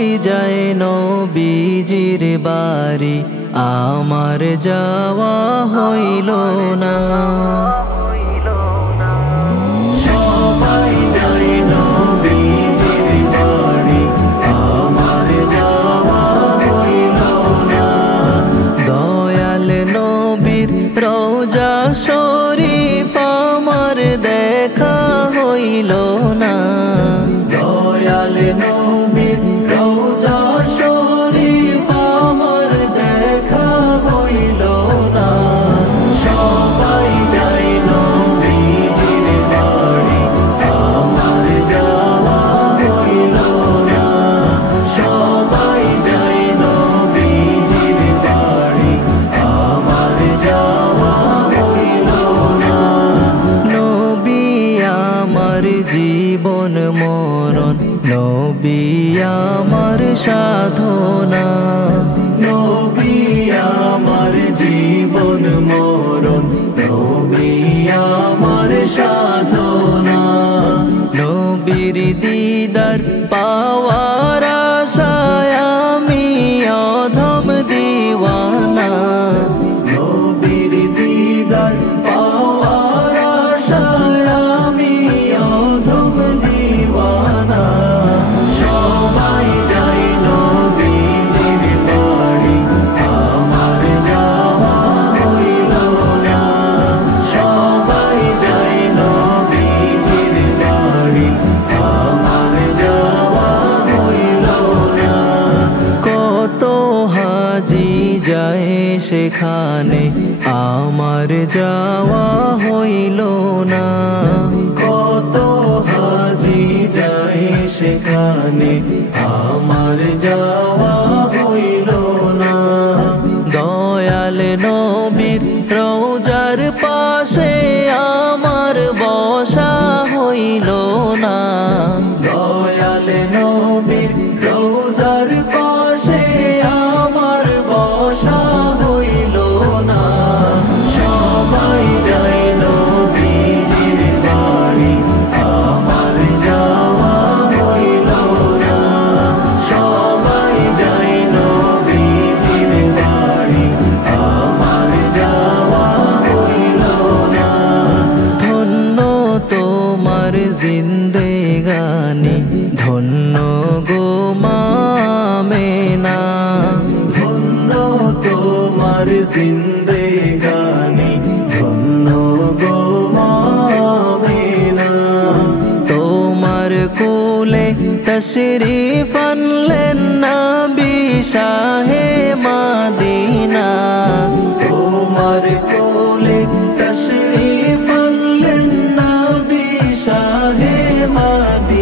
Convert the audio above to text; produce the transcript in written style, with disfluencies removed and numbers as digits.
সবাই যায় নবীজির বাড়ি, আমার যাওয়া হইল না। সবাই যায় নবীজির বাড়ি, আমার যাওয়া হইল না। দয়াল নবীর রওজা শরীফ আমার দেখা হইল না। দয়াল নবীর রওজা শরীফ আমার দেখা হইল না। সবাই যায় নবীজির বাড়ি, আমার যাওয়া হইল না। সবাই যায় নবীজির বাড়ি, আমার যাওয়া হইল না। নবী আমার জীবন মরণ, নবী আমার সাধনা। নবী আমার জীবন মরণ, নবী আমার সাধনা। নবীর দিদার পাওয়ার আশায় আমি অধম দিওয়ানা। নবীর দিদার পাওয়ার আশায় আমি অধম দিওয়ানা। সবাই যায় নবীজির বাড়ি, আমার যাওয়া হইল না। সবাই যায় নবীজির বাড়ি, আমার যাওয়া হইল না। কত হাজি যায় সেখানে, আমার যাওয়া হইল না। কত হাজি যায় সেখানে, আমার যাওয়া হইল না। দয়াল নবীর রওজার পাশে আমার বসা হইল না। দয়াল নবীর রওজার পাশে আমার বসা হইল না। সবাই যায় নবীজির বাড়ি, আমার যাওয়া হইল না। সবাই যায় নবীজির বাড়ি, আমার যাওয়া হইল না। ধন্য তোমার জিন্দেগানি, ধন্য গো মা আমেনা। ধন্য তোমার জিন্দেগানি, ধন্য গো মা আমেনা। তোমার কোলে তশরিফ আনলেন নবী শাহে মদিনা। তোমার কোলে তশরিফ আনলেন নবী শাহে মদিনা।